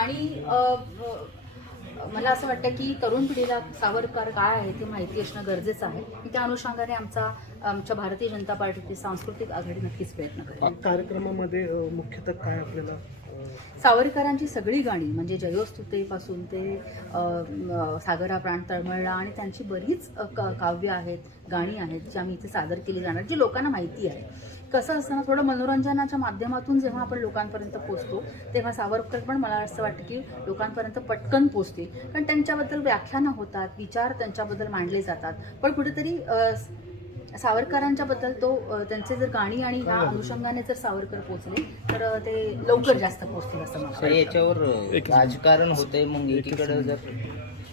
आणि मला असं वाटतं की तरुण पिढीला सावरकर काय आहे ते माहिती असणं गरजेचं आहे. त्या अनुषंगाने आमच्या भारतीय जनता पार्टीची सांस्कृतिक आघाडी नक्कीच प्रयत्न करेल. कार्यक्रमामध्ये मुख्यतः काय आपल्याला सावरकरांची सगळी गाणी म्हणजे जयोस्तुतेपासून ते सागरा प्राण तळमळला आणि त्यांची बरीच काव्य आहेत, गाणी आहेत जी आम्ही इथे सादर केली जाणार, जी लोकांना माहिती आहे. कसं असतं ना, थोडं मनोरंजनाच्या माध्यमातून जेव्हा आपण लोकांपर्यंत पोहोचतो तेव्हा सावरकर पण मला असं वाटतं की लोकांपर्यंत पटकन पोहोचते, कारण त्यांच्याबद्दल व्याख्यानं होतात, विचार त्यांच्याबद्दल मांडले जातात. पण कुठेतरी सावरकरांच्या बद्दल त्यांचे जर गाणी आणि ह्या अनुषंगाने जर सावरकर पोहोचले तर ते लवकर जास्त पोहोचतील असं मला वाटतं. याच्यावर राजकारण होतंय. मग एकीकडे जर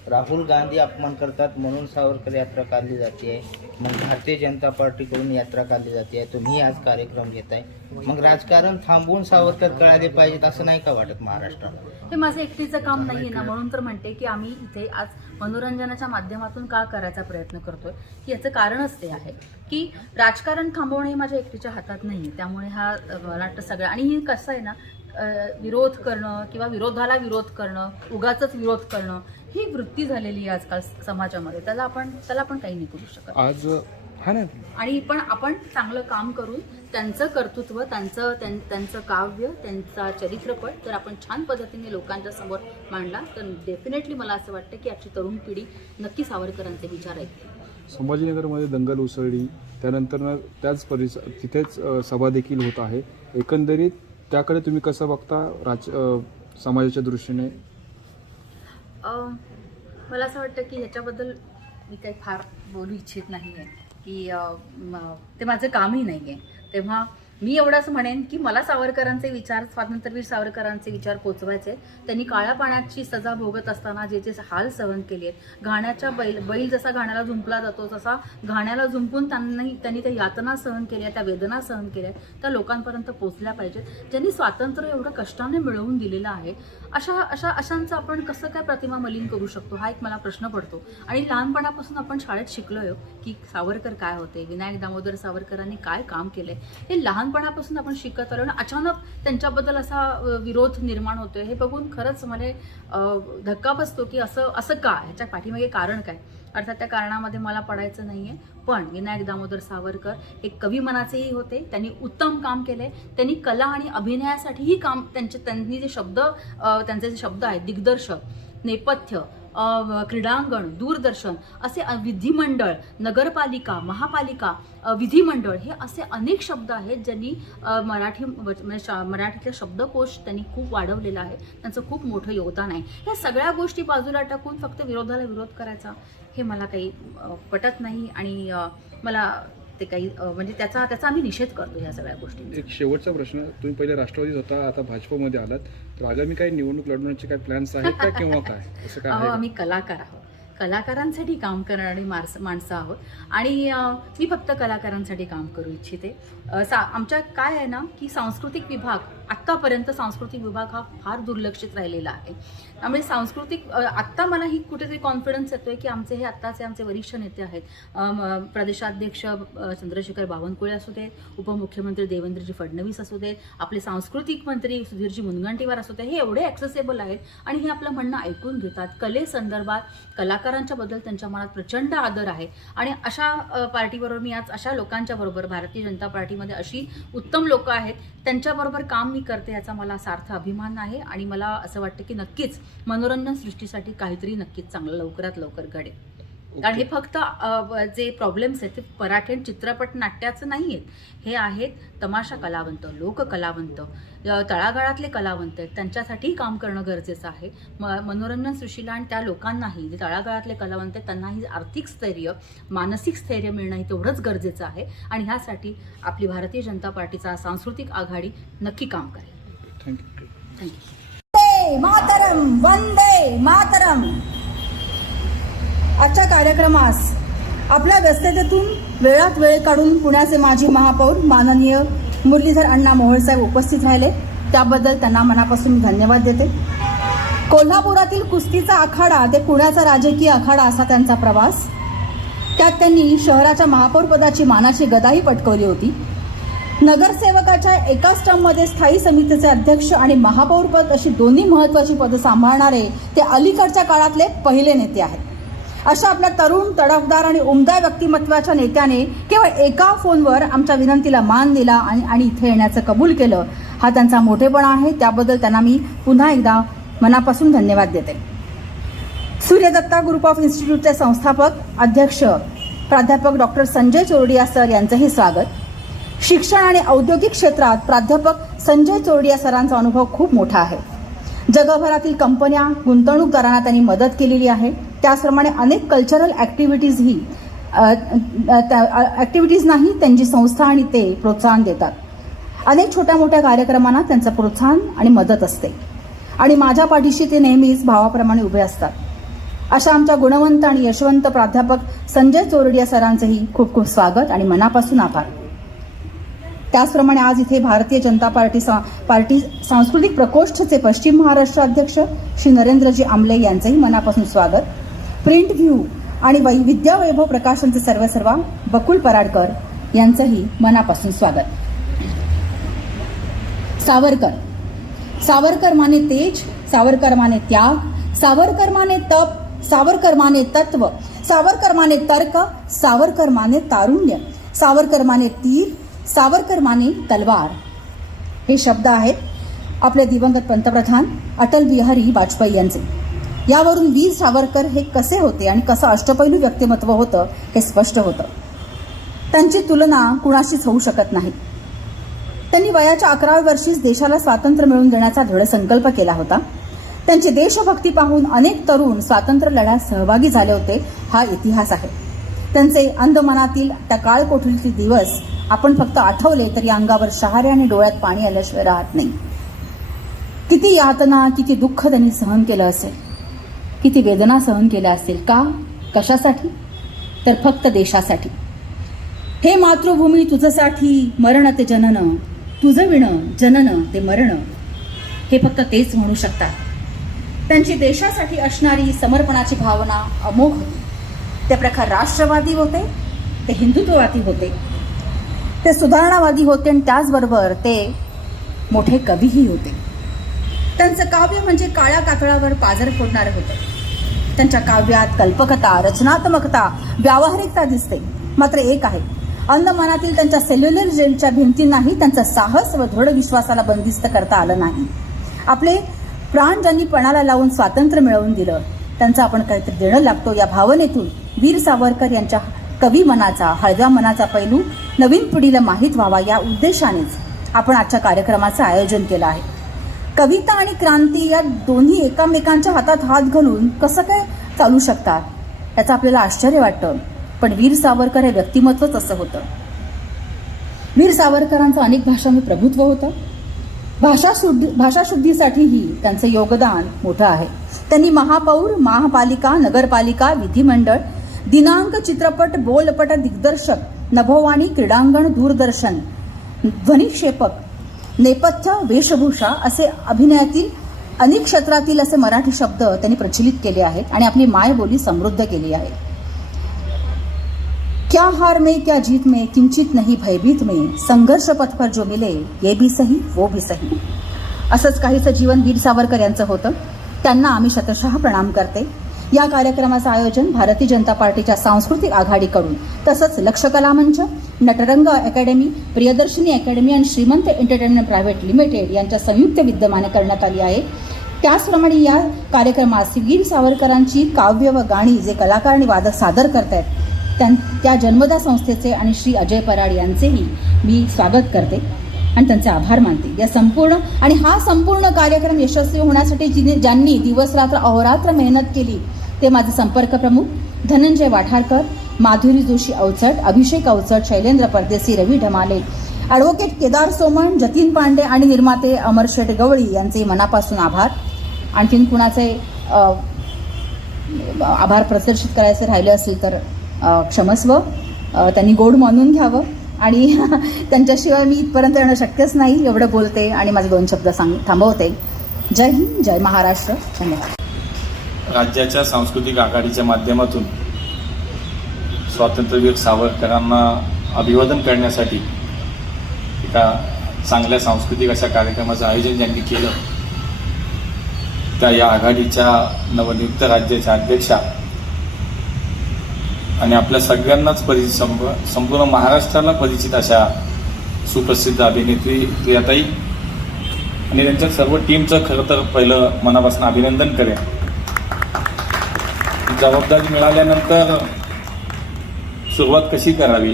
राहुल गांधी अपमान करतात म्हणून सावरकर यात्रा काढली जाते, मग भारतीय जनता पार्टीकडून यात्रा काढली जाते, तुम्ही आज कार्यक्रम घेताय, मग राजकारण थांबवून सावरकर कळाले पाहिजेत असं नाही का वाटत महाराष्ट्राला? हे माझं एकटीचं काम नाहीये ना, म्हणून तर म्हणते की आम्ही इथे आज मनोरंजनाच्या माध्यमातून का करायचा प्रयत्न करतोय की याचं कारणच ते आहे की राजकारण थांबवणे हे माझ्या एकटीच्या हातात नाही. त्यामुळे हा मला वाटतं सगळं, आणि हे कसं आहे ना, विरोध करणं किंवा विरोधाला विरोध करणं, उगाचच विरोध करणं ही वृत्ती झालेली आहे आजकाल समाजामध्ये. त्याला आपण काही नाही करू शकत आज हा ना. आणि पण आपण चांगलं काम करून त्यांचं कर्तृत्व, त्यांचं काव्य, त्यांचा चरित्रपट जर आपण छान पद्धतीने लोकांच्या समोर मांडला तर डेफिनेटली मला असं वाटतं की आजची तरुण पिढी नक्की सावरकरांचे विचार ऐकते. संभाजीनगरमध्ये दंगल उसळली, त्यानंतर त्याच तिथेच सभा देखील होत आहे. एकंदरीत त्याकडे तुम्ही कसं बघता समाजाच्या दृष्टीने? मला असं वाटतं की ह्याच्याबद्दल मी काही फार बोलू इच्छित नाही आहे की ते माझं कामही नाही आहे. तेव्हा मी एवढंच म्हणेन की मला सावरकरांचे विचार, स्वातंत्र्यवीर सावरकरांचे विचार पोचवायचे. त्यांनी काळ्या पाण्याची सजा भोगत असताना जे जे हाल सहन केले आहेत, घाण्याच्या बैल जसा घाण्याला झुंपला जातो तसा घाण्याला झुंपून त्यांनी त्या यातना सहन केल्या, त्या वेदना सहन केल्या, त्या लोकांपर्यंत पोचल्या पाहिजेत. ज्यांनी स्वातंत्र्य एवढं कष्टाने मिळवून दिलेलं आहे, अशांचं आपण कसं काय प्रतिमा मलिन करू शकतो हा एक मला प्रश्न पडतो. आणि लहानपणापासून आपण शाळेत शिकलोय की सावरकर काय होते, विनायक दामोदर सावरकरांनी काय काम केलंय, हे लहानपणापासून आपण शिकत आलो. अचानक त्यांच्याबद्दल असा विरोध निर्माण होतोय हे बघून खरंच मला धक्का बसतो की असं का, ह्याच्या पाठीमागे कारण काय. अर्थात त्या कारणामध्ये मला पडायचं नाहीये, पण विनायक दामोदर सावरकर हे कवी मनाचेही होते. त्यांनी उत्तम काम केले. त्यांनी कला आणि अभिनयासाठीही काम, त्यांचे जे शब्द आहेत, दिग्दर्शक, नेपथ्य, क्रीडांगण, दूरदर्शन, असे विधिमंडळ, नगरपालिका, महापालिका, विधिमंडळ, हे असे अनेक शब्द आहेत ज्यांनी मराठीतले शब्दकोश त्यांनी खूप वाढवलेला आहे. त्यांचं खूप मोठं योगदान आहे. या सगळ्या गोष्टी बाजूला टाकून फक्त विरोधाला विरोध करायचा हे मला काही पटत नाही. आणि मला ते काही म्हणजे त्याचा आम्ही निषेध करतो ह्या सगळ्या गोष्टी. एक शेवटचा प्रश्न, तुम्ही पहिले राष्ट्रवादीत होता, आता भाजपमध्ये आलात, तर आगामी काही निवडणूक लढवण्याचे काही प्लॅन्स आहेत का किंवा काय असं काय आहे? आम्ही कलाकार आहोत, कलाकारांसाठी काम करणारी माणसं आहोत आणि मी फक्त कलाकारांसाठी काम करू इच्छिते. आमच्या काय आहे ना की सांस्कृतिक विभाग, आत्तापर्यंत सांस्कृतिक विभाग हा फार दुर्लक्षित राहिलेला आहे. त्यामुळे सांस्कृतिक आत्ता मला ही कुठेतरी कॉन्फिडन्स येतोय की आमचे वरिष्ठ नेते आहेत, प्रदेशाध्यक्ष चंद्रशेखर बावनकुळे असू देत, उपमुख्यमंत्री देवेंद्रजी फडणवीस असू देत, आपले सांस्कृतिक मंत्री सुधीरजी मुनगंटीवार असू देत, हे एवढे ॲक्सेसेबल आहेत आणि हे आपलं म्हणणं ऐकून घेतात. कलेसंदर्भात, कलाकारांच्या बद्दल त्यांच्या मनात प्रचंड आदर आहे. आणि अशा पार्टीबरोबर मी आज अशा लोकांच्या बरोबर, भारतीय जनता पार्टीमध्ये अशी उत्तम लोक आहेत त्यांच्याबरोबर काम मी करते, याचा मला सार्थ अभिमान आहे. आणि मला असं वाटतं की नक्कीच मनोरंजन सृष्टीसाठी काहीतरी नक्कीच चांगलं लवकरात लवकर घडेल. कारण हे फक्त जे प्रॉब्लेम्स आहेत ते मराठी चित्रपट नाट्याचं नाही आहेत, हे आहेत तमाशा कलावंत, लोककलावंत, तळागाळातले कलावंत आहेत, त्यांच्यासाठीही काम करणं गरजेचं आहे. मनोरंजन सृष्टीला आणि त्या लोकांनाही, जे तळागाळातले कलावंत आहेत त्यांनाही आर्थिक स्थैर्य, मानसिक स्थैर्य मिळणंही तेवढंच गरजेचं आहे. आणि ह्यासाठी आपली भारतीय जनता पार्टीचा सांस्कृतिक आघाडी नक्की काम करेल. थँक्यू. मातरम, वंदे मातरम. आजच्या कार्यक्रमास आपल्या व्यस्ततेतून वेळात वेळ काढून पुण्याचे माजी महापौर माननीय मुरलीधर अण्णा मोहोळ साहेब उपस्थित राहिले, त्याबद्दल त्यांना मनापासून मी धन्यवाद देते. कोल्हापुरातील कुस्तीचा आखाडा ते पुण्याचा राजकीय आखाडा असा त्यांचा प्रवास. त्यात त्यांनी शहराच्या महापौरपदाची मानाची गदाही पटकावली होती. नगरसेवकाच्या एकाच टर्ममध्ये स्थायी समितीचे अध्यक्ष आणि महापौरपद अशी दोन्ही महत्त्वाची पदं सांभाळणारे ते अलीकडच्या काळातले पहिले नेते आहेत. अशा आपल्या तरुण, तडफदार आणि उमदा व्यक्तिमत्वाच्या नेत्याने केवळ एका फोनवर आमच्या विनंतीला मान दिला आणि इथे येण्याचं कबूल केलं. हा त्यांचा मोठेपणा आहे. त्याबद्दल त्यांना मी पुन्हा एकदा मनापासून धन्यवाद देते. सूर्यदत्ता ग्रुप ऑफ इन्स्टिट्यूटचे संस्थापक अध्यक्ष प्राध्यापक डॉक्टर संजय चोरडिया सर यांचंही स्वागत. शिक्षण आणि औद्योगिक क्षेत्रात प्राध्यापक संजय चोरडिया सरांचा अनुभव खूप मोठा आहे. जगभरातील कंपन्या, गुंतवणूकदारांना त्यांनी मदत केलेली आहे. त्याचप्रमाणे अनेक कल्चरल ॲक्टिव्हिटीजनाही त्यांची संस्था आणि ते प्रोत्साहन देतात. अनेक छोट्या मोठ्या कार्यक्रमांना त्यांचं प्रोत्साहन आणि मदत असते आणि माझ्या पाठीशी ते नेहमीच भावाप्रमाणे उभे असतात. अशा आमच्या गुणवंत आणि यशवंत प्राध्यापक संजय चोरडिया सरांचंही खूप खूप स्वागत आणि मनापासून आभार. त्याचप्रमाणे आज इथे भारतीय जनता पार्टी सांस्कृतिक प्रकोष्ठचे पश्चिम महाराष्ट्र अध्यक्ष श्री नरेंद्रजी आमले यांचंही मनापासून स्वागत. प्रिंट व्ह्यू आणि विद्यावैभव प्रकाशनचे सर्वेसर्वा बकुल पराडकर यांचंही मनापासून स्वागत. सावरकर माने तेज, सावरकर माने त्याग, सावरकर माने तप, सावरकर माने तत्व, सावरकर माने तर्क, सावरकर माने तारुण्य, सावरकर माने तीर, सावरकर माने तलवार. हे शब्द आहेत आपले दिवंगत पंतप्रधान अटल बिहारी वाजपेयी यांचे. यावरून वीर सावरकर हे कसे होते आणि कसं अष्टपैलू व्यक्तिमत्व होतं हे स्पष्ट होतं. त्यांची तुलना कुणाशीच होऊ शकत नाही. त्यांनी वयाच्या 11व्या वर्षीच देशाला स्वातंत्र्य मिळवून देण्याचा दृढ संकल्प केला होता. त्यांची देशभक्ती पाहून अनेक तरुण स्वातंत्र्य लढ्यात सहभागी झाले होते. हा इतिहास आहे. त्यांचे अंधमनातील त्या काळकोठडीतील दिवस आपण फक्त आठवले तरी अंगावर शहारे आणि डोळ्यात पाणी आल्याशिवाय राहत नाही. किती यातना, किती दुःख त्यांनी सहन केलं असेल, किती वेदना सहन केल्या असेल. का? कशासाठी? तर फक्त देशासाठी. हे मातृभूमी तुझसाठी मरण ते जनन, तुझं विण जनन ते मरण, हे फक्त तेच म्हणू शकतात. त्यांची देशासाठी असणारी समर्पणाची भावना अमोघ होती. ते प्रखर राष्ट्रवादी होते, ते हिंदुत्ववादी होते, ते सुधारणावादी होते आणि त्याचबरोबर ते मोठे कवीही होते. त्यांचं काव्य म्हणजे काळ्या कातळावर पाझर फोडणारं होतं. त्यांच्या काव्यात कल्पकता, रचनात्मकता, व्यावहारिकता दिसते. मात्र एक आहे, अंधमनातील त्यांच्या सेल्युलर जेलच्या भिंतींनाही त्यांचं साहस व दृढ विश्वासाला बंदिस्त करता आलं नाही. आपले प्राण ज्यांनी पणाला लावून स्वातंत्र्य मिळवून दिलं त्यांचं आपण काहीतरी देणं लागतो. या भावनेतून वीर सावरकर यांच्या कवी मनाचा, हळव्या मनाचा पैलू नवीन पिढीला माहीत व्हावा या उद्देशानेच आपण आजच्या कार्यक्रमाचं आयोजन केलं आहे. कविता आणि क्रांती या दोन्ही एकमेकांच्या हातात हात घालून कसं काय चालू शकतात याचं आपल्याला आश्चर्य वाटतं. पण वीर सावरकर हे व्यक्तिमत्वच असं होतं. वीर सावरकरांचं अनेक भाषांमध्ये प्रभुत्व होतं. भाषाशुद्धीसाठीही त्यांचं योगदान मोठं आहे. त्यांनी महापौर, महापालिका, नगरपालिका, विधिमंडळ, दिनांक, चित्रपट, बोलपट, दिग्दर्शक, नभोवाणी, क्रीडांगण, दूरदर्शन, ध्वनिक्षेपक, नेपथ्य, वेशभूषा असे अभिनयातील अनेक क्षेत्रातील असे मराठी शब्द त्यांनी प्रचलित केले आहेत आणि आपली मायबोली समृद्ध केली आहे. क्या हार में क्या जीत में किंचित नहीं भयभीत में, संघर्ष पथ पर जो मिले ये भी सही वो भी सही. असंच काहीचं जीवन वीर सावरकर यांचं होतं. त्यांना आम्ही शतशः प्रणाम करते. या कार्यक्रमाचं आयोजन भारतीय जनता पार्टीच्या सांस्कृतिक आघाडीकडून तसंच लक्षकला मंच, नटरंग अकॅडमी, प्रियदर्शिनी अकॅडमी आणि श्रीमंत एंटरटेनमेंट प्रायव्हेट लिमिटेड यांच्या संयुक्त विद्यमाने करण्यात आली आहे. त्याचप्रमाणे या कार्यक्रमात वीर सावरकरांची काव्य व गाणी जे कलाकार आणि वादक सादर करतायत त्या जन्मदा संस्थेचे आणि श्री अजय पराड यांचेही मी स्वागत करते आणि त्यांचे आभार मानते. या संपूर्ण कार्यक्रम यशस्वी होण्यासाठी ज्यांनी दिवसरात्र अहोरात्र मेहनत केली ते माझे संपर्क प्रमुख धनंजय वाठारकर, माधुरी जोशी अवचट, अभिषेक अवचट, शैलेंद्र परदेसी, रवी ढमाले, ॲडव्होकेट केदार सोमण, जतीन पांडे आणि निर्माते अमर शेठ गवळी यांचे मनापासून आभार. आणखीन कुणाचे आभार प्रदर्शित करायचे राहिले असतील तर क्षमस्व, त्यांनी गोड मानून घ्यावं आणि त्यांच्याशिवाय मी इथपर्यंत येणं शक्यच नाही. एवढं बोलते आणि माझे 2 शब्द थांबवते. जय हिंद, जय महाराष्ट्र. धन्यवाद. राज्याच्या सांस्कृतिक आघाडीच्या माध्यमातून स्वातंत्र्यवीर सावरकरांना अभिवादन करण्यासाठी एका चांगल्या सांस्कृतिक अशा कार्यक्रमाचं आयोजन ज्यांनी केलं त्या या आघाडीच्या नवनियुक्त राज्याच्या अध्यक्षा आणि आपल्या सगळ्यांनाच संपूर्ण महाराष्ट्राला परिचित अशा सुप्रसिद्ध अभिनेत्री प्रियाताई आणि त्यांच्या सर्व टीमचं खरं तर पहिलं मनापासून अभिनंदन करेन. जबाबदारी मिळाल्यानंतर सुरुवात कशी करावी,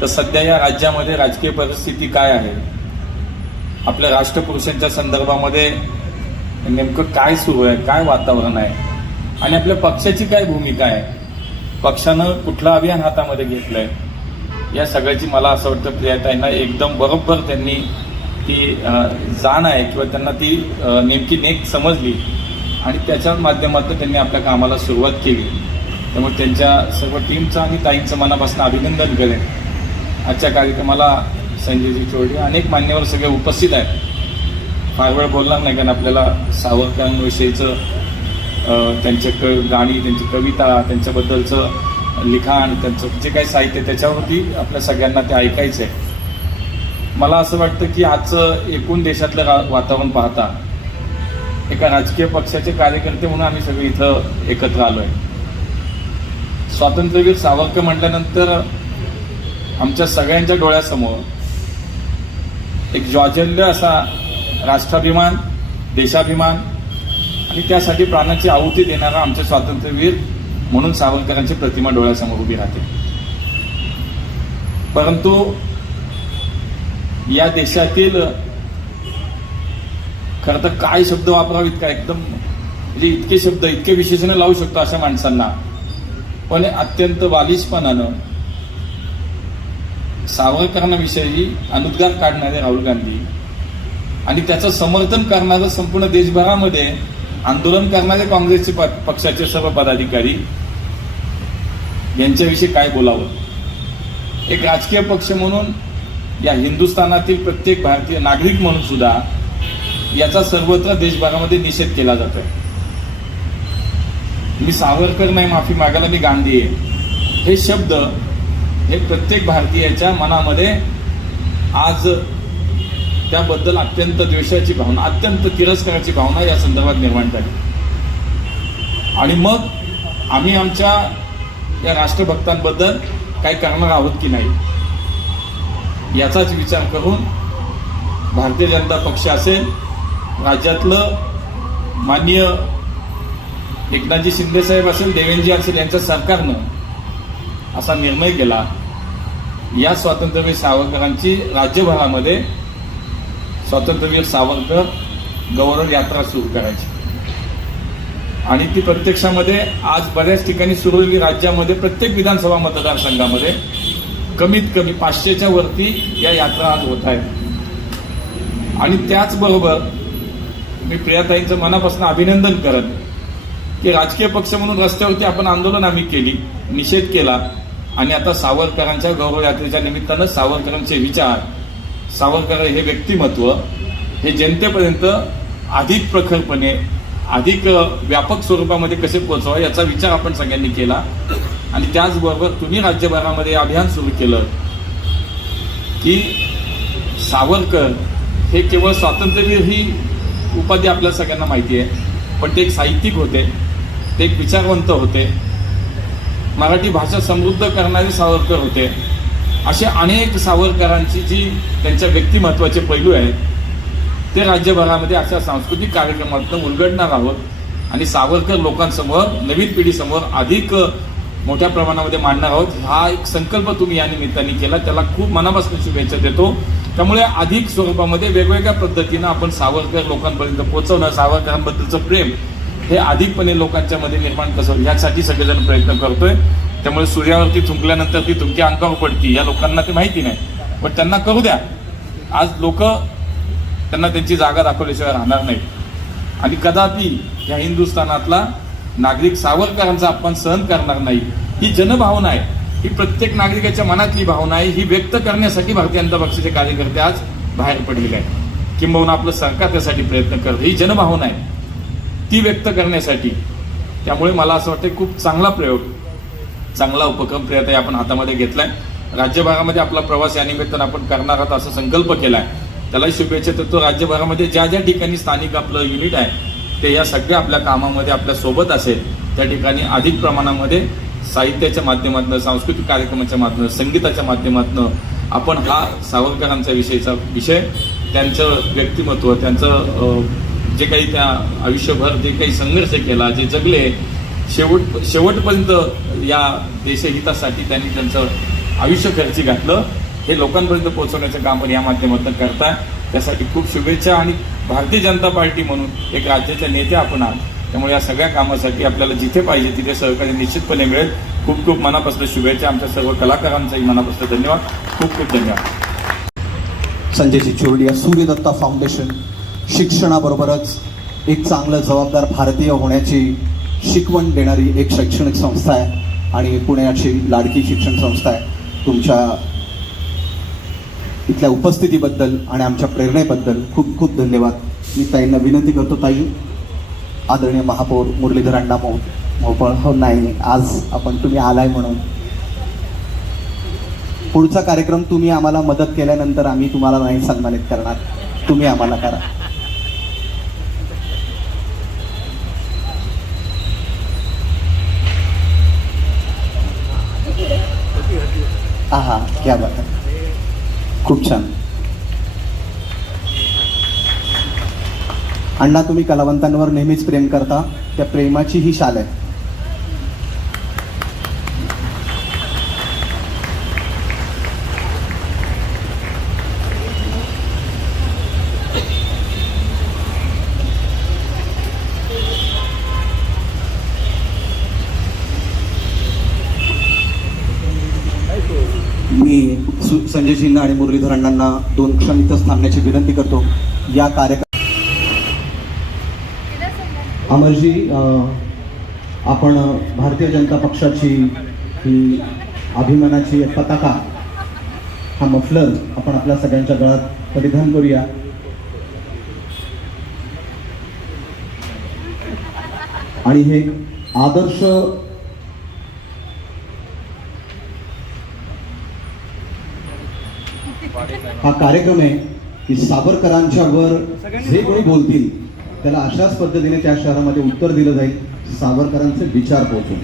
तर सध्या या राज्यामध्ये राजकीय परिस्थिती काय आहे, आपल्या राष्ट्रपुरुषांच्या संदर्भामध्ये नेमकं काय सुरू आहे, काय वातावरण आहे आणि आपल्या पक्षाची काय भूमिका आहे, पक्षानं कुठलं अभियान हातामध्ये घेतलंय, या सगळ्याची मला असं वाटतं प्रियाताईंना एकदम बरोबर त्यांनी ती जाण आहे किंवा त्यांना ती नेमकी नेक समजली आणि त्याच्या माध्यमातून त्यांनी आपल्या कामाला सुरुवात केली. त्यामुळे त्यांच्या सर्व टीमचं आणि ताईंचं मनापासून अभिनंदन करेन. आजच्या कार्यक्रमाला संजयजी चौधरी अनेक मान्यवर सगळे उपस्थित आहेत. फार वेळ बोलणार नाही कारण आपल्याला सावरकरांविषयीचं त्यांचे गाणी, त्यांची कविता, त्यांच्याबद्दलचं लिखाण, त्यांचं जे काही साहित्य त्याच्यावरती आपल्या सगळ्यांना ते ऐकायचं आहे. मला असं वाटतं की आजचं एकूण देशातलं वातावरण पाहता एका राजकीय पक्षाचे कार्यकर्ते म्हणून आम्ही सगळे इथं एकत्र आलो आहे. स्वातंत्र्यवीर सावरकर म्हटल्यानंतर आमच्या सगळ्यांच्या डोळ्यासमोर एक ज्वाजल्य असा राष्ट्राभिमान, देशाभिमान आणि त्यासाठी प्राणाची आहुती देणारा आमचे स्वातंत्र्यवीर म्हणून सावरकरांची प्रतिमा डोळ्यासमोर उभी राहते. परंतु या देशातील खरं तर काय शब्द वापरावेत का, एकदम म्हणजे इतके शब्द, इतके विशेषण लावू शकतो अशा माणसांना, पण अत्यंत बालिशपणानं सावरकरांविषयी अनुद्गार काढणारे राहुल गांधी आणि त्याचं समर्थन करणारं संपूर्ण देशभरामध्ये आंदोलन करणारे काँग्रेसचे पक्षाचे सर्व पदाधिकारी यांच्याविषयी काय बोलावं. एक राजकीय पक्ष म्हणून या हिंदुस्थानातील प्रत्येक भारतीय नागरिक म्हणून सुद्धा याचा सर्वत्र देशभरामध्ये निषेध केला जातोय. मी सावरकर नाही, माफी मागायला मी गांधी आहे, हे शब्द हे प्रत्येक भारतीयाच्या मनामध्ये आज त्याबद्दल अत्यंत द्वेषाची भावना, अत्यंत तिरस्काराची भावना या संदर्भात निर्माण झाली. आणि मग आम्ही आमच्या या राष्ट्रभक्तांबद्दल काय करणार आहोत की नाही याचाच विचार करून भारतीय जनता पक्ष असेल, राज्यातलं माननीय एकनाथजी शिंदे साहेब असेल, देवेंद्रजी असेल, यांच्या सरकारनं असा निर्णय केला या स्वातंत्र्यवीर सावरकरांची राज्यभरामध्ये स्वातंत्र्यवीर सावरकर गौरव यात्रा सुरू करायची. आणि ती प्रत्यक्षामध्ये आज बऱ्याच ठिकाणी सुरू झाली. राज्यामध्ये प्रत्येक विधानसभा मतदारसंघामध्ये कमीत कमी 500च्या वरती या यात्रा आज होत आहेत. आणि त्याचबरोबर मी प्रियाताईंचं मनापासून अभिनंदन करत की राजकीय पक्ष म्हणून रस्त्यावरती आपण आंदोलन आम्ही केली, निषेध केला आणि आता सावरकरांच्या गौरव यात्रेच्या निमित्तानं सावरकरांचे विचार, सावरकर हे व्यक्तिमत्व हे जनतेपर्यंत अधिक प्रखरपणे, अधिक व्यापक स्वरूपामध्ये कसे पोहोचवा याचा विचार आपण सगळ्यांनी केला. आणि त्याचबरोबर तुम्ही राज्यभरामध्ये अभियान सुरू केलं की सावरकर हे केवळ स्वातंत्र्यवीर ही उपाधी आपल्या सगळ्यांना माहिती आहे, पण ते एक साहित्यिक होते, ते एक विचारवंत होते, मराठी भाषा समृद्ध करणारे सावरकर होते. असे अनेक सावरकरांची जी त्यांच्या व्यक्तिमत्वाचे पैलू आहेत ते राज्यभरामध्ये अशा सांस्कृतिक कार्यक्रमातून उलगडणार आहोत आणि सावरकर लोकांसमोर, नवीन पिढीसमोर अधिक मोठ्या प्रमाणामध्ये मांडणार आहोत. हा एक संकल्प तुम्ही या निमित्ताने केला, त्याला खूप मनापासून शुभेच्छा देतो. त्यामुळे अधिक स्वरूपामध्ये वेगवेगळ्या पद्धतीनं आपण सावरकर लोकांपर्यंत पोहोचवणं, सावरकरांबद्दलचं प्रेम हे अधिकपणे लोकांच्या मध्ये निर्माण कसं यासाठी सगळेजण प्रयत्न करतोय. त्यामुळे सूर्यावरती थुंकल्यानंतर ती तुमच्या अंगावर पडती, या लोकांना ते माहिती नाही, पण त्यांना करू द्या. आज लोक त्यांना त्यांची जागा दाखवल्याशिवाय राहणार नाही आणि कदापि या हिंदुस्थानातला नागरिक सावरकरांचा अपमान सहन करणार नाही. ही जनभावना आहे, ही प्रत्येक नागरिकाच्या मनातली भावना आहे. ही व्यक्त करण्यासाठी भारतीय जनता पक्षाचे कार्यकर्ते आज बाहेर पडलेले आहेत, किंबहुना आपलं सरकार त्यासाठी प्रयत्न करतं. ही जनभावना आहे, ती व्यक्त करण्यासाठी. त्यामुळे मला असं वाटतं खूप चांगला प्रयोग, चांगला उपक्रम प्रियाताई आपण हातामध्ये घेतलाय. राज्यभरामध्ये आपला प्रवास या निमित्तानं आपण करणार आहोत असा संकल्प केला आहे. त्यालाही शुभेच्छा देतो. राज्यभरामध्ये ज्या ज्या ठिकाणी स्थानिक आपलं युनिट आहे ते या सगळ्या आपल्या कामामध्ये आपल्या सोबत असेल त्या ठिकाणी अधिक प्रमाणामध्ये साहित्याच्या माध्यमातून, सांस्कृतिक कार्यक्रमाच्या माध्यमातून, संगीताच्या माध्यमातून आपण हा सावरकरांचा विषय, त्यांचं व्यक्तिमत्व, त्यांचं जे काही त्या आयुष्यभर जे काही संघर्ष केला, जे जगले, शेवटपर्यंत या देशहितासाठी त्यांनी त्यांचं आयुष्य खर्ची घातलं, हे लोकांपर्यंत पोहोचवण्याचं काम आपण या माध्यमातून करताय. त्यासाठी खूप शुभेच्छा. आणि भारतीय जनता पार्टी म्हणून एक राज्याच्या नेत्या आपण आहात, त्यामुळे या सगळ्या कामासाठी आपल्याला जिथे पाहिजे तिथे सहकार्य निश्चितपणे मिळेल. खूप खूप मनापासून शुभेच्छा. आमच्या सर्व कलाकारांचाही मनापासून धन्यवाद. खूप खूप धन्यवाद. संजय चिचोली या सूर्यदत्ता फाउंडेशन शिक्षणाबरोबरच एक चांगलं जबाबदार भारतीय होण्याची शिकवण देणारी एक शैक्षणिक संस्था आहे आणि पुण्याची लाडकी शिक्षण संस्था आहे. तुमच्या इथल्या उपस्थितीबद्दल आणि आमच्या प्रेरणेबद्दल खूप खूप धन्यवाद. मी ताईंना विनंती करतो, ताई, आदरणीय महापौर मुरलीधर अण्णा मोहोळ, हो नाही, आज तुम्ही आलाय म्हणून पुढचा कार्यक्रम तुम्ही आम्हाला मदत केल्यानंतर आम्ही तुम्हाला नाही सन्मानित करणार, तुम्ही आम्हाला करा. आहा, क्या बात आहे, खूप छान. अण्णा, तुम्ही कलावंतांवर नेहमीच प्रेम करता, त्या प्रेमाची ही शाल आहे. मी संजयजींना आणि मुरलीधर अण्णांना 2 क्षण इथंच थांबण्याची विनंती करतो. या कार्यक्रम अमरजी, आपण भारतीय जनता पक्षाची ही अभिमानाची पताका, हा मफलर आपण आपल्या सगळ्यांच्या गळ्यात परिधान करूया. आणि हे आदर्श हा कार्यक्रम आहे की सावरकरांच्या वर जे कोणी बोलतील त्याला अशाच पद्धतीने त्या शहरामध्ये उत्तर दिलं जाईल, सावरकरांचे विचार पोहोचून.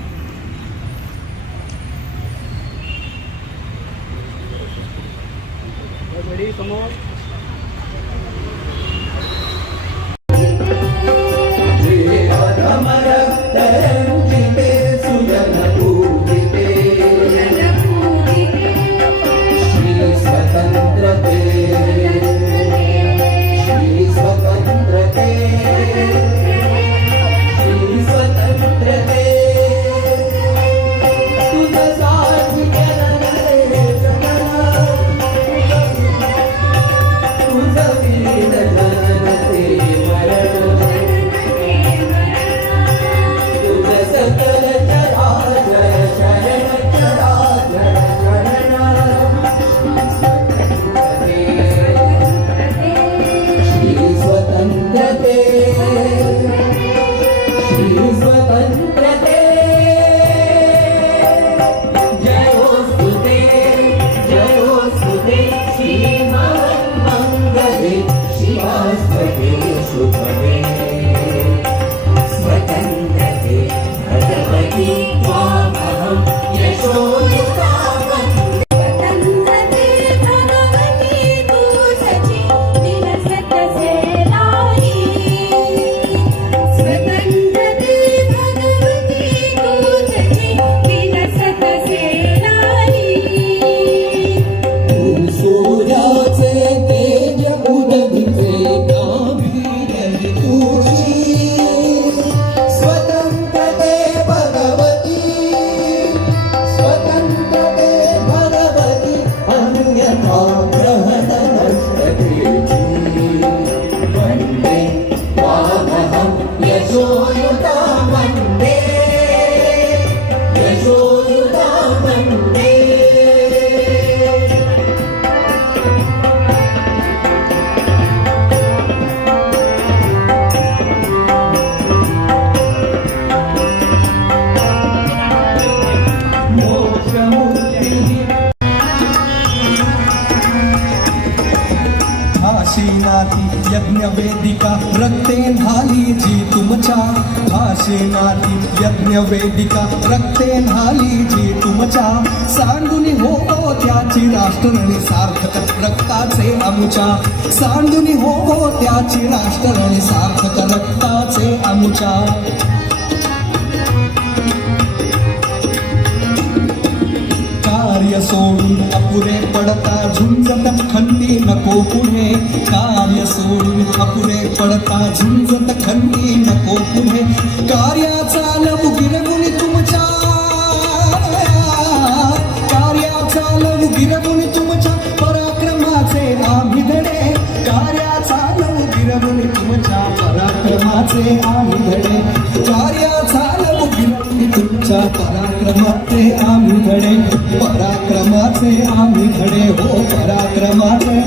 रक्ताची नाती यज्ञ वेदिका रक्ते न्हाली जी तुमच्या सांडूनी हो त्याची राष्ट्ररणी सार्थक रक्ताचे आमुच्या सांडूनी हो त्याची राष्ट्ररणी सार्थक रक्ताचे आमुच्या कार्य सोडून अपुरे पडता झुंजत खंडी नको पुढे कार्य सोडून अपुरे पडता झुंजत खंडी नको पुढे कार्याचा लव गिरवून तुमच्या कार्याचा लव गिरवून तुमच्या पराक्रमाचे आम्ही धडे कार्याचा लव गिरवून तुमच्या पराक्रमाचे आम्ही धडे कार्याचा लव गिरवून तुमच्या पराक्रमाचे आम्ही धडे पराक्रमाचे आम्ही धडे हो पराक्रमाचे